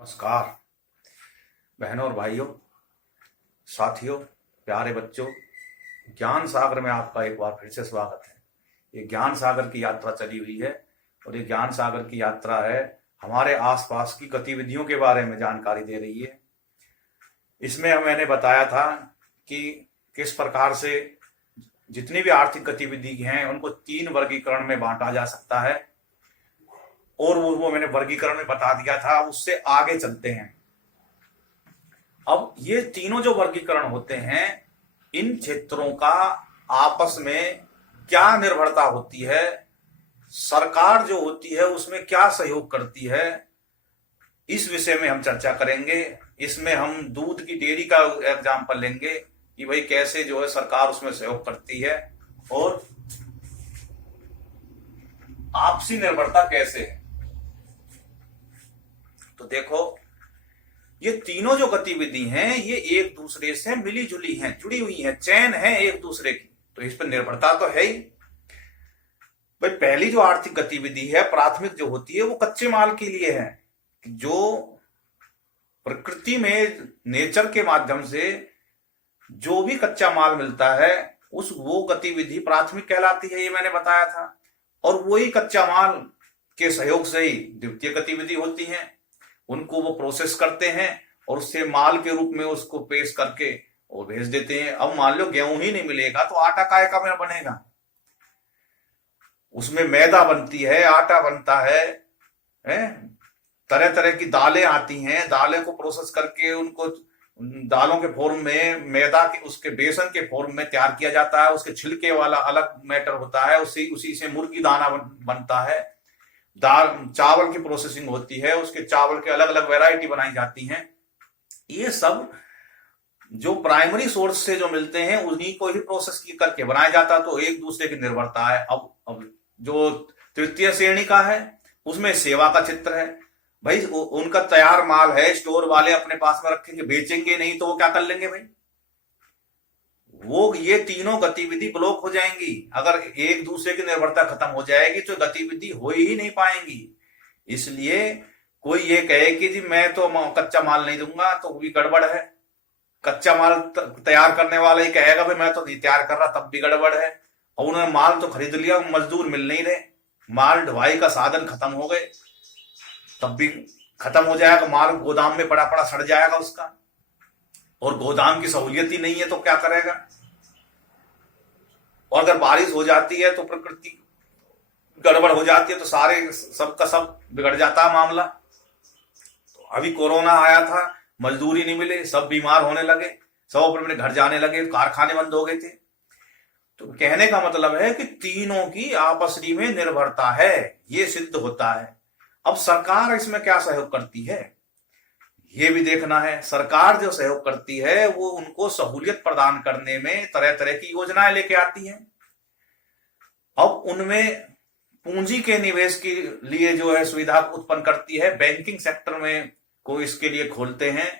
नमस्कार बहनों और भाइयों, साथियों, प्यारे बच्चों। ज्ञान सागर में आपका एक बार फिर से स्वागत है। ये ज्ञान सागर की यात्रा चली हुई है और ये ज्ञान सागर की यात्रा है हमारे आसपास की गतिविधियों के बारे में जानकारी दे रही है। इसमें मैंने बताया था कि किस प्रकार से जितनी भी आर्थिक गतिविधि हैं उनको 3 वर्गीकरण में बांटा जा सकता है और वो मैंने वर्गीकरण में बता दिया था। उससे आगे चलते हैं। अब ये तीनों जो वर्गीकरण होते हैं, इन क्षेत्रों का आपस में क्या निर्भरता होती है, सरकार जो होती है उसमें क्या सहयोग करती है, इस विषय में हम चर्चा करेंगे। इसमें हम दूध की डेयरी का एग्जाम्पल लेंगे कि भाई कैसे जो है सरकार उसमें सहयोग करती है और आपसी निर्भरता कैसे है। तो देखो, ये तीनों जो गतिविधि हैं ये एक दूसरे से मिली जुली हैं, जुड़ी हुई हैं, चैन है एक दूसरे की, तो इस पर निर्भरता तो है ही। भाई पहली जो आर्थिक गतिविधि है, प्राथमिक जो होती है, वो कच्चे माल के लिए है। जो प्रकृति में नेचर के माध्यम से जो भी कच्चा माल मिलता है वो गतिविधि प्राथमिक कहलाती है, ये मैंने बताया था। और वही कच्चा माल के सहयोग से ही द्वितीय गतिविधि होती है। उनको वो प्रोसेस करते हैं और उससे माल के रूप में उसको पेश करके और भेज देते हैं। अब मान लो गेहूं ही नहीं मिलेगा तो आटा काय का बनेगा। उसमें मैदा बनती है, आटा बनता है, तरह तरह की दालें आती हैं। दालें को प्रोसेस करके उनको दालों के फॉर्म में, मैदा के उसके बेसन के फॉर्म में तैयार किया जाता है। उसके छिलके वाला अलग मैटर होता है, उसी से मुर्गी दाना बनता है। दाल चावल की प्रोसेसिंग होती है, उसके चावल के अलग अलग वैरायटी बनाई जाती हैं। ये सब जो प्राइमरी सोर्स से जो मिलते हैं उन्हीं को ही प्रोसेस करके बनाया जाता, तो एक दूसरे की निर्भरता है। अब जो तृतीय श्रेणी का है उसमें सेवा का चित्र है। भाई उनका तैयार माल है, स्टोर वाले अपने पास में रखेंगे, बेचेंगे नहीं तो वो क्या कर लेंगे भाई, वो ये तीनों गतिविधि ब्लॉक हो जाएंगी। अगर एक दूसरे की निर्भरता खत्म हो जाएगी तो गतिविधि हो ही नहीं पाएंगी। इसलिए कोई ये कहे कि जी मैं तो कच्चा माल नहीं दूंगा तो भी गड़बड़ है। कच्चा माल तैयार करने वाला ही कहेगा भाई मैं तो नहीं तैयार कर रहा, तब भी गड़बड़ है। और उन्होंने माल तो खरीद लिया, मजदूर मिल नहीं रहे, माल ढुलाई का साधन खत्म हो गए, तब भी खत्म हो जाएगा। माल गोदाम में पड़ा पड़ा सड़ जाएगा उसका, और गोदाम की सहूलियत ही नहीं है तो क्या करेगा। और अगर बारिश हो जाती है तो प्रकृति गड़बड़ हो जाती है तो सारे सबका सब बिगड़ जाता है मामला। तो अभी कोरोना आया था, मजदूरी नहीं मिले, सब बीमार होने लगे, सब अपने अपने घर जाने लगे, कारखाने बंद हो गए थे। तो कहने का मतलब है कि तीनों की आपस में निर्भरता है, ये सिद्ध होता है। अब सरकार इसमें क्या सहयोग करती है ये भी देखना है। सरकार जो सहयोग करती है वो उनको सहूलियत प्रदान करने में तरह तरह की योजनाएं लेके आती है। अब उनमें पूंजी के निवेश के लिए जो है सुविधा उत्पन्न करती है। बैंकिंग सेक्टर में को इसके लिए खोलते हैं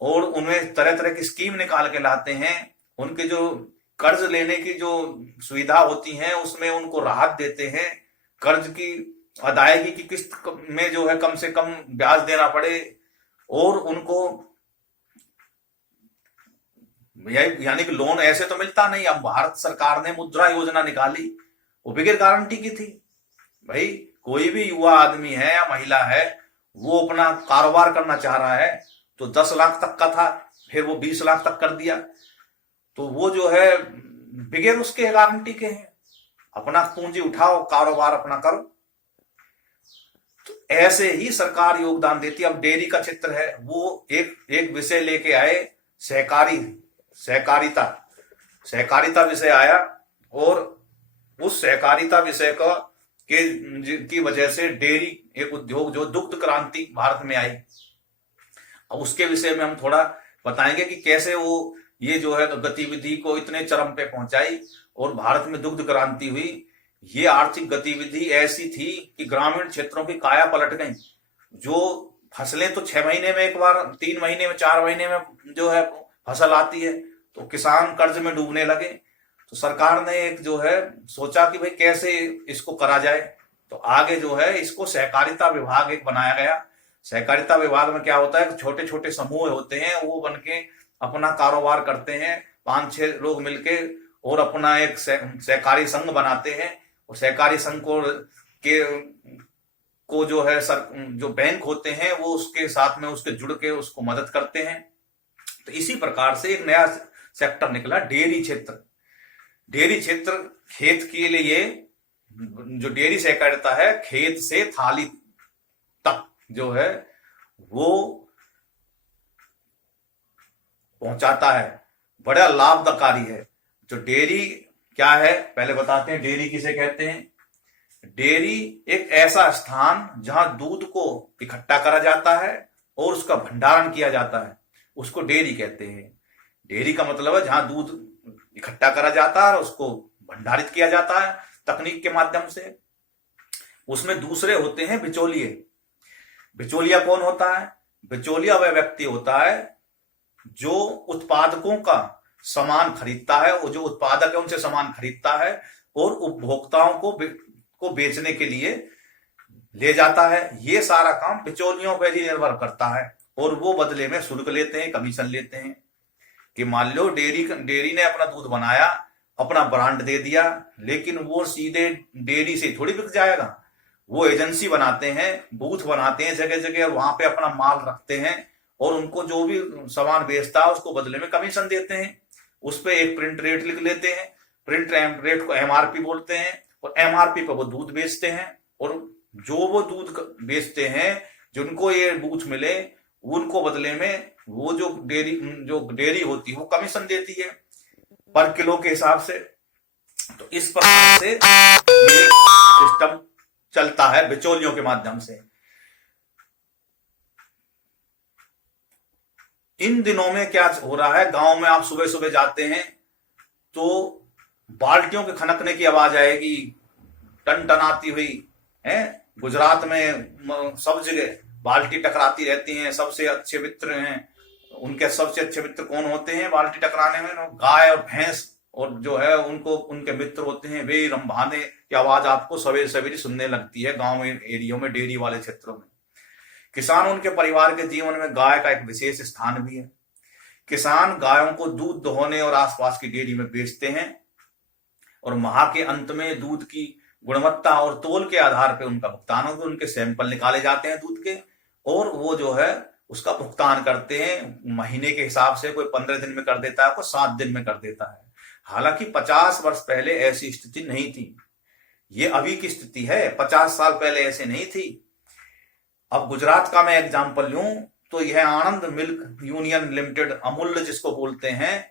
और उनमें तरह तरह की स्कीम निकाल के लाते हैं। उनके जो कर्ज लेने की जो सुविधा होती है उसमें उनको राहत देते हैं। कर्ज की अदायगी की किस्त में जो है कम से कम ब्याज देना पड़े, और उनको यानी कि लोन ऐसे तो मिलता नहीं। अब भारत सरकार ने मुद्रा योजना निकाली, वो बगैर गारंटी की थी। भाई कोई भी युवा आदमी है या महिला है, वो अपना कारोबार करना चाह रहा है तो 10 लाख तक का था, फिर वो 20 लाख तक कर दिया, तो वो जो है बगैर उसके गारंटी के हैं। अपना पूंजी उठाओ, कारोबार अपना करो। तो ऐसे ही सरकार योगदान देती है। अब डेयरी का चित्र है, वो एक विषय लेके आए, सहकारिता विषय आया, और उस सहकारिता विषय की वजह से डेयरी एक उद्योग जो दुग्ध क्रांति भारत में आई। अब उसके विषय में हम थोड़ा बताएंगे कि कैसे वो ये जो है गतिविधि को इतने चरम पे पहुंचाई और भारत में दुग्ध क्रांति हुई। ये आर्थिक गतिविधि ऐसी थी कि ग्रामीण क्षेत्रों की काया पलट गई। जो फसलें तो 6 महीने में एक बार, 3 महीने में, 4 महीने में जो है फसल आती है, तो किसान कर्ज में डूबने लगे। तो सरकार ने एक जो है सोचा कि भाई कैसे इसको करा जाए, तो आगे जो है इसको सहकारिता विभाग एक बनाया गया। सहकारिता विभाग में क्या होता है, छोटे छोटे समूह होते हैं, वो बन के अपना कारोबार करते हैं, 5-6 लोग मिलके, और अपना एक सहकारी संघ बनाते हैं। और सहकारी संघ के को जो है जो बैंक होते हैं वो उसके साथ में उसके जुड़ के उसको मदद करते हैं। तो इसी प्रकार से एक नया सेक्टर निकला, डेयरी क्षेत्र। डेयरी क्षेत्र खेत के लिए, जो डेयरी सहकारिता है, खेत से थाली तक जो है वो पहुंचाता है, बड़ा लाभकारी है। जो डेयरी क्या है पहले बताते हैं, डेयरी किसे कहते हैं। डेयरी एक ऐसा स्थान जहां दूध को इकट्ठा करा जाता है और उसका भंडारण किया जाता है, उसको डेयरी कहते हैं। डेयरी का मतलब है जहां दूध इकट्ठा करा जाता है और उसको भंडारित किया जाता है तकनीक के माध्यम से। उसमें दूसरे होते हैं बिचौलिए। बिचौलिया कौन होता है? बिचौलिया वह व्यक्ति होता है जो उत्पादकों का सामान खरीदता है, और जो उत्पादक है उनसे सामान खरीदता है और उपभोक्ताओं को बेचने के लिए ले जाता है। ये सारा काम बिचौलियों पर ही निर्भर करता है, और वो बदले में शुल्क लेते हैं, कमीशन लेते हैं। कि मान लो डेयरी ने अपना दूध बनाया, अपना ब्रांड दे दिया, लेकिन वो सीधे डेयरी से थोड़ी बिक जाएगा। वो एजेंसी बनाते हैं, बूथ बनाते हैं जगह जगह, और वहां पे अपना माल रखते हैं, और उनको जो भी सामान बेचता है उसको बदले में कमीशन देते हैं। उस पर एक प्रिंट रेट लिख लेते हैं, प्रिंट रेट को एमआरपी बोलते हैं, और एमआरपी पर वो दूध बेचते हैं। और जो वो दूध बेचते हैं, जिनको ये बूथ मिले, उनको बदले में वो जो डेयरी होती है वो कमीशन देती है पर किलो के हिसाब से। तो इस प्रकार से ये सिस्टम चलता है बिचौलियों के माध्यम से। इन दिनों में क्या हो रहा है, गांव में आप सुबह सुबह जाते हैं तो बाल्टियों के खनकने की आवाज आएगी, टन टन आती हुई है। गुजरात में सब जगह बाल्टी टकराती रहती हैं। सबसे अच्छे मित्र हैं उनके, सबसे अच्छे मित्र कौन होते हैं बाल्टी टकराने में? गाय और भैंस, और जो है उनको उनके मित्र होते हैं वे रंभाने की आवाज आपको सवेरे सवेरे सुनने लगती है गांव में, एरियो में, डेयरी वाले क्षेत्रों में। किसान, उनके परिवार के जीवन में गाय का एक विशेष स्थान भी है। किसान गायों को दूध दोहने और आसपास की डेयरी में बेचते हैं, और माह के अंत में दूध की गुणवत्ता और तोल के आधार पर उनका भुगतान होकर उनके सैंपल निकाले जाते हैं दूध के, और वो जो है उसका भुगतान करते हैं महीने के हिसाब से। कोई 15 दिन में कर देता है, कोई 7 दिन में कर देता है। हालांकि 50 वर्ष पहले ऐसी स्थिति नहीं थी, ये अभी की स्थिति है। 50 साल पहले ऐसे नहीं थी। अब गुजरात का मैं एग्जांपल लूं तो यह आनंद मिल्क यूनियन लिमिटेड, अमूल्य जिसको बोलते हैं,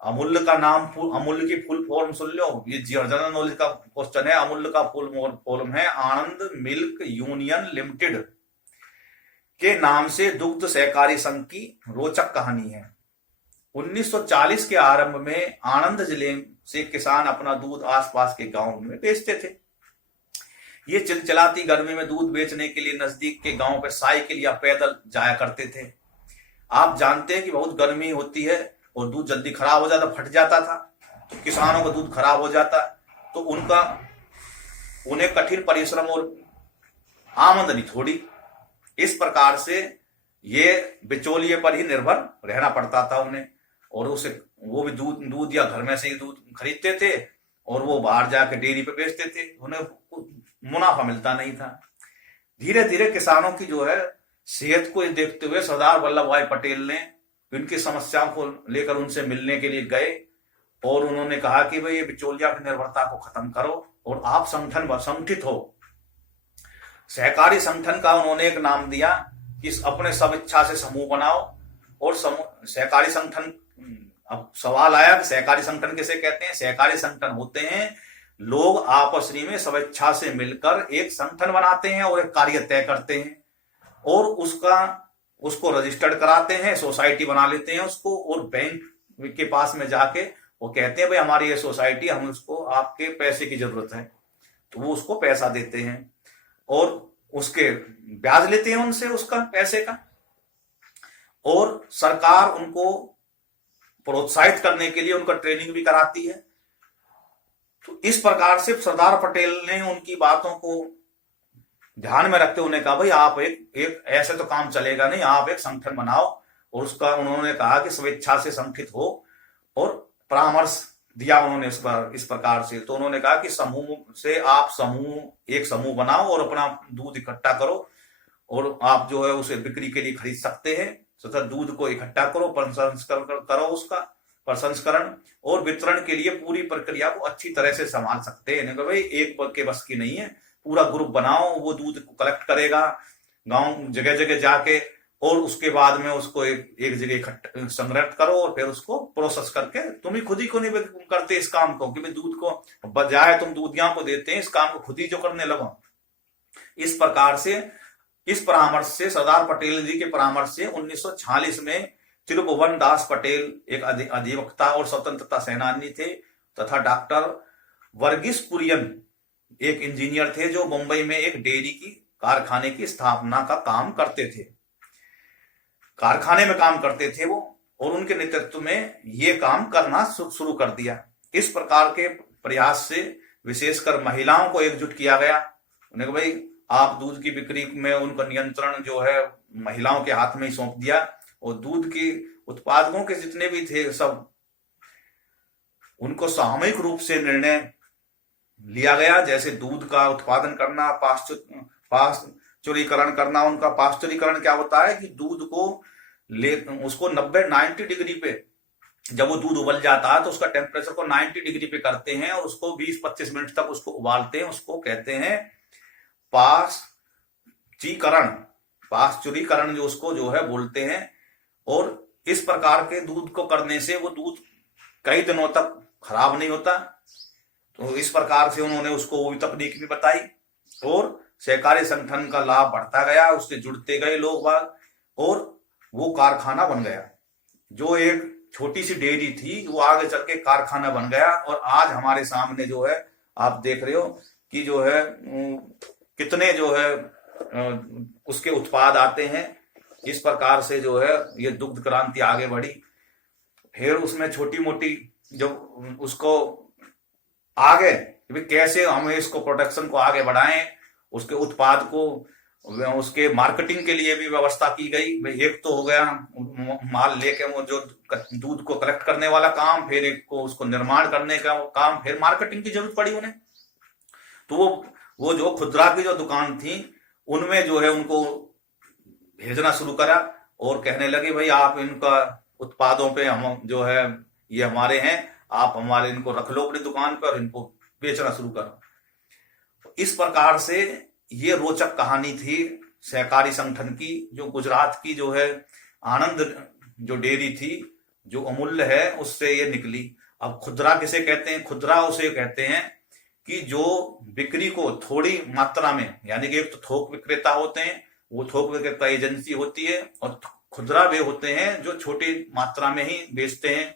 अमूल्य का नाम, अमूल्य की फुल फॉर्म सुन लो, ये जनरल नॉलेज का क्वेश्चन है। अमूल्य का फुल फॉर्म है आनंद मिल्क यूनियन लिमिटेड। के नाम से दुग्ध सहकारी संघ की रोचक कहानी है। 1940 के आरंभ में आनंद जिले से किसान अपना दूध आसपास के गांव में बेचते थे। ये चिलचिलाती गर्मी में दूध बेचने के लिए नजदीक के गांव पे साइकिल या पैदल जाया करते थे। आप जानते हैं कि बहुत गर्मी होती है और दूध जल्दी खराब हो जाता, फट जाता था। तो किसानों का दूध खराब हो जाता, तो उन्हें कठिन परिश्रम और आमदनी थोड़ी, इस प्रकार से ये बिचौलिए पर ही निर्भर रहना पड़ता था उन्हें। और उसे वो भी दूध या घर में से ही दूध खरीदते थे और वो बाहर जाके डेयरी पे बेचते थे, उन्हें मुनाफा मिलता नहीं था। धीरे धीरे किसानों की जो है सेहत को देखते हुए सरदार वल्लभ भाई पटेल ने उनकी समस्याओं को लेकर उनसे मिलने के लिए गए, और उन्होंने कहा कि भाई ये बिचौलिया की निर्भरता को खत्म करो और आप संगठित हो। सहकारी संगठन का उन्होंने एक नाम दिया कि अपने सब इच्छा से समूह बनाओ, और सहकारी संगठन। अब सवाल आया कि सहकारी संगठन किसे कहते हैं? सहकारी संगठन होते हैं लोग आपस में स्वेच्छा से मिलकर एक संगठन बनाते हैं और एक कार्य तय करते हैं, और उसको रजिस्टर्ड कराते हैं, सोसाइटी बना लेते हैं उसको, और बैंक के पास में जाके वो कहते हैं भाई हमारी ये सोसाइटी, हम उसको आपके पैसे की जरूरत है, तो वो उसको पैसा देते हैं और उसके ब्याज लेते हैं उनसे उसका पैसे का। और सरकार उनको प्रोत्साहित करने के लिए उनका ट्रेनिंग भी कराती है। तो इस प्रकार से सरदार पटेल ने उनकी बातों को ध्यान में रखते उन्होंने कहा भाई आप एक एक ऐसे तो काम चलेगा नहीं, आप एक संगठन बनाओ। और उसका उन्होंने कहा कि स्वेच्छा से संगठित हो, और परामर्श दिया उन्होंने इस प्रकार से। तो उन्होंने कहा कि समूह से आप एक समूह बनाओ और अपना दूध इकट्ठा करो, और आप जो है उसे बिक्री के लिए खरीद सकते हैं तथा दूध को इकट्ठा करो, प्रसंस्करण करो, उसका प्रसंस्करण और वितरण के लिए पूरी प्रक्रिया को अच्छी तरह से संभाल सकते हैं। भाई एक के बस की नहीं है, पूरा ग्रुप बनाओ, वो दूध को कलेक्ट करेगा गांव जगह जगह जाके, और उसके बाद में उसको एक जगह इकट्ठा संग्रहित करो, और फिर उसको प्रोसेस करके तुम ही खुद ही को नहीं करते इस काम को, कि दूध को बजाय तुम दूधिया को देते हैं, इस काम को खुद ही जो करने लगो। इस प्रकार से इस परामर्श से, सरदार पटेल जी के परामर्श से 1946 में त्रिभुवन दास पटेल एक अधिवक्ता और स्वतंत्रता सेनानी थे, तथा डॉक्टर वर्गीस कुरियन एक इंजीनियर थे जो मुंबई में एक डेयरी की कारखाने की स्थापना का काम करते थे, कारखाने में काम करते थे वो, और उनके नेतृत्व में ये काम करना शुरू कर दिया। इस प्रकार के प्रयास से विशेषकर महिलाओं को एकजुट किया गया। उन्हें भाई आप दूध की बिक्री में उनका नियंत्रण जो है महिलाओं के हाथ में ही सौंप दिया, और दूध के उत्पादकों के जितने भी थे सब उनको सामूहिक रूप से निर्णय लिया गया, जैसे दूध का उत्पादन करना, पाश्चुरीकरण करना। उनका पाश्चुरीकरण क्या होता है कि दूध को उसको 90 डिग्री पे, जब वो दूध उबल जाता है तो उसका टेम्परेचर को 90 डिग्री पे करते हैं, और उसको 20-25 मिनट तक उसको उबालते हैं। उसको कहते हैं पाश्चुरीकरण जो उसको जो है बोलते हैं। और इस प्रकार के दूध को करने से वो दूध कई दिनों तक खराब नहीं होता। तो इस प्रकार से उन्होंने उसको वो तकनीक भी बताई, और सहकारी संगठन का लाभ बढ़ता गया, उससे जुड़ते गए लोग बाग, और वो कारखाना बन गया। जो एक छोटी सी डेयरी थी वो आगे चल के कारखाना बन गया, और आज हमारे सामने जो है आप देख रहे हो कि जो है कितने जो है उसके उत्पाद आते हैं। इस प्रकार से जो है ये दुग्ध क्रांति आगे बढ़ी। फिर उसमें छोटी मोटी जो उसको आगे कैसे हम इसको प्रोडक्शन को आगे बढ़ाएं, उसके उत्पाद को, उसके मार्केटिंग के लिए भी व्यवस्था की गई। एक तो हो गया माल लेके वो जो दूध को कलेक्ट करने वाला काम, फिर एक को उसको निर्माण करने का काम, फिर मार्केटिंग की जरूरत पड़ी उन्हें। तो वो जो खुदरा की जो दुकान थी उनमें जो है उनको भेजना शुरू करा, और कहने लगे भाई आप इनका उत्पादों पे हम जो है ये हमारे हैं, आप हमारे इनको रख लो अपनी दुकान पर, इनको बेचना शुरू करो। इस प्रकार से ये रोचक कहानी थी सहकारी संगठन की, जो गुजरात की जो है आनंद जो डेयरी थी, जो अमूल्य है, उससे ये निकली। अब खुदरा किसे कहते हैं? खुदरा उसे कहते हैं कि जो बिक्री को थोड़ी मात्रा में, यानी कि एक तो थोक विक्रेता होते हैं, वो थोक विक्रेता एजेंसी होती है, और खुदरा वे होते हैं जो छोटी मात्रा में ही बेचते हैं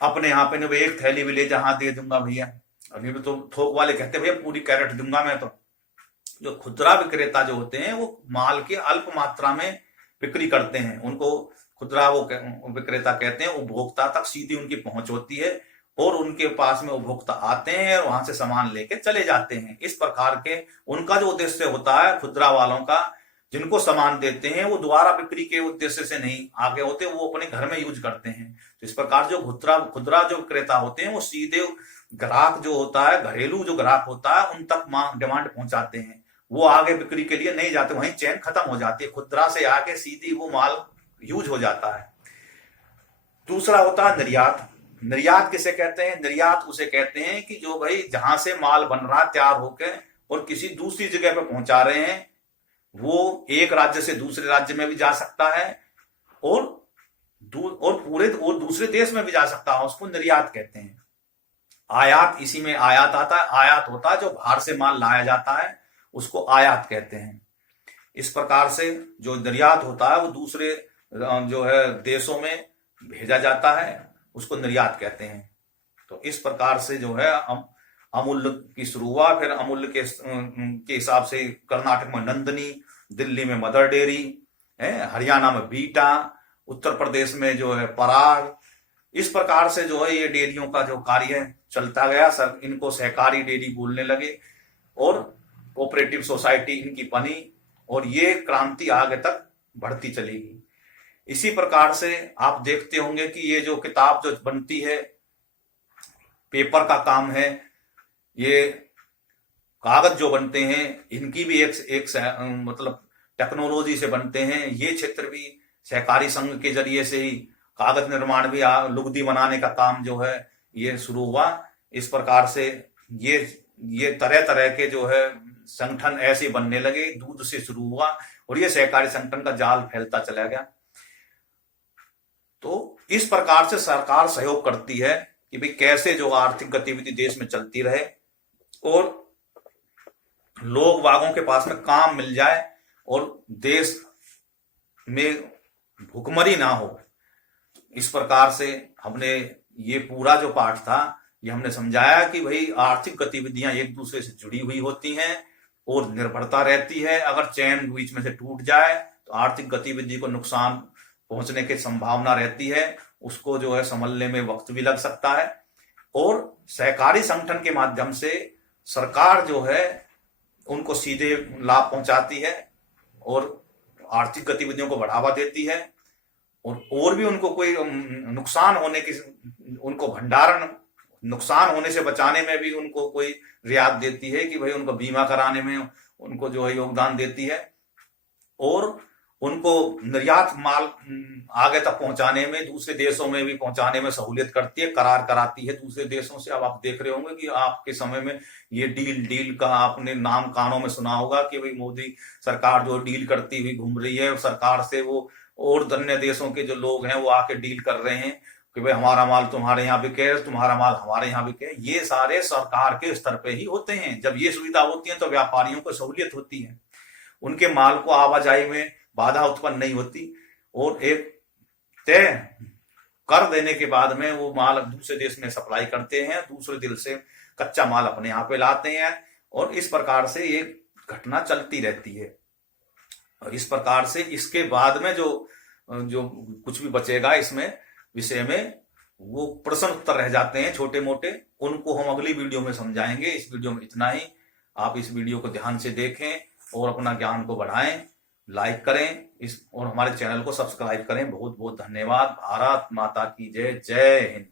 अपने यहाँ पे। नहीं एक थैली भी ले जहां दे दूंगा भैया, अभी तो थोक वाले कहते हैं भैया पूरी कैरेट दूंगा मैं। तो जो खुदरा विक्रेता जो होते हैं वो माल की अल्प मात्रा में बिक्री करते हैं, उनको खुदरा वो विक्रेता कहते हैं। उपभोक्ता तक सीधी उनकी पहुंच होती है, और उनके पास में उपभोक्ता आते हैं और वहां से सामान लेके चले जाते हैं। इस प्रकार के उनका जो उद्देश्य होता है खुदरा वालों का, जिनको सामान देते हैं, वो दोबारा बिक्री के उद्देश्य से नहीं आगे होते, वो अपने घर में यूज करते हैं। तो इस प्रकार जो खुदरा जो विक्रेता होते हैं वो सीधे ग्राहक जो होता है, घरेलू जो ग्राहक होता है, उन तक डिमांड पहुंचाते हैं। वो आगे बिक्री के लिए नहीं जाते, वहीं चैन खत्म हो जाती है, खुदरा से आगे सीधी वो माल यूज हो जाता है। दूसरा होता है निर्यात। निर्यात किसे कहते हैं? निर्यात उसे कहते हैं कि जो भाई जहां से माल बन रहा है तैयार होकर और किसी दूसरी जगह पे पहुंचा रहे हैं, वो एक राज्य से दूसरे राज्य में भी जा सकता है, और दूसरे देश में भी जा सकता है, उसको निर्यात कहते हैं। आयात, इसी में आयात आता है। आयात होता है जो बाहर से माल लाया जाता है, उसको आयात कहते हैं। इस प्रकार से जो निर्यात होता है वो दूसरे जो है देशों में भेजा जाता है, उसको निर्यात कहते हैं। तो इस प्रकार से जो है अमूल्य की शुरू हुआ। फिर अमूल्य के हिसाब से कर्नाटक में नंदनी, दिल्ली में मदर डेयरी है, हरियाणा में बीटा, उत्तर प्रदेश में जो है पराग। इस प्रकार से जो है ये डेयरियों का जो कार्य चलता गया, इनको सहकारी डेयरी बोलने लगे। और कोऑपरेटिव सोसाइटी इनकी बनी और ये क्रांति आगे तक बढ़ती चलेगी। इसी प्रकार से आप देखते होंगे कि ये जो किताब जो बनती है, पेपर का काम है, ये कागज जो बनते हैं इनकी भी एक मतलब टेक्नोलॉजी से बनते हैं। ये क्षेत्र भी सहकारी संघ के जरिए से ही कागज निर्माण भी, लुगदी बनाने का काम जो है ये शुरू हुआ। इस प्रकार से ये तरह तरह के जो है संगठन ऐसे बनने लगे, दूध से शुरू हुआ और ये सहकारी संगठन का जाल फैलता चला गया। तो इस प्रकार से सरकार सहयोग करती है कि भाई कैसे जो आर्थिक गतिविधि देश में चलती रहे और लोग बागों के पास में काम मिल जाए और देश में भुखमरी ना हो। इस प्रकार से हमने ये पूरा जो पाठ था ये हमने समझाया कि भाई आर्थिक गतिविधियां एक दूसरे से जुड़ी हुई होती हैं और निर्भरता रहती है। अगर चैन बीच में से टूट जाए तो आर्थिक गतिविधि को नुकसान पहुंचने की संभावना रहती है, उसको जो है संभलने में वक्त भी लग सकता है। और सहकारी संगठन के माध्यम से सरकार जो है उनको सीधे लाभ पहुंचाती है और आर्थिक गतिविधियों को बढ़ावा देती है और भी उनको कोई नुकसान होने की, उनको भंडारण नुकसान होने से बचाने में भी उनको कोई रियायत देती है कि भाई उनको बीमा कराने में उनको जो है योगदान देती है और उनको निर्यात माल आगे तक पहुंचाने में, दूसरे देशों में भी पहुंचाने में सहूलियत करती है, करार कराती है दूसरे देशों से। अब आप देख रहे होंगे कि आपके समय में ये डील का आपने नाम कानों में सुना होगा कि भाई मोदी सरकार जो डील करती हुई घूम रही है सरकार से, वो और अन्य देशों के जो लोग हैं वो आके डील कर रहे हैं कि भाई हमारा माल तुम्हारे यहाँ बिके, तुम्हारा माल हमारे यहाँ बिके। ये सारे सरकार के स्तर पे ही होते हैं। जब ये सुविधा होती है तो व्यापारियों को सहूलियत होती है, उनके माल को आवाजाही में बाधा उत्पन्न नहीं होती और एक तय कर देने के बाद में वो माल दूसरे देश में सप्लाई करते हैं, दूसरे देश से कच्चा माल अपने यहाँ पे लाते हैं और इस प्रकार से ये घटना चलती रहती है। और इस प्रकार से इसके बाद में जो कुछ भी बचेगा इसमें विषय में, वो प्रश्न उत्तर रह जाते हैं छोटे मोटे, उनको हम अगली वीडियो में समझाएंगे। इस वीडियो में इतना ही। आप इस वीडियो को ध्यान से देखें और अपना ज्ञान को बढ़ाएं, लाइक करें और हमारे चैनल को सब्सक्राइब करें। बहुत बहुत धन्यवाद। भारत माता की जय। जय हिंद।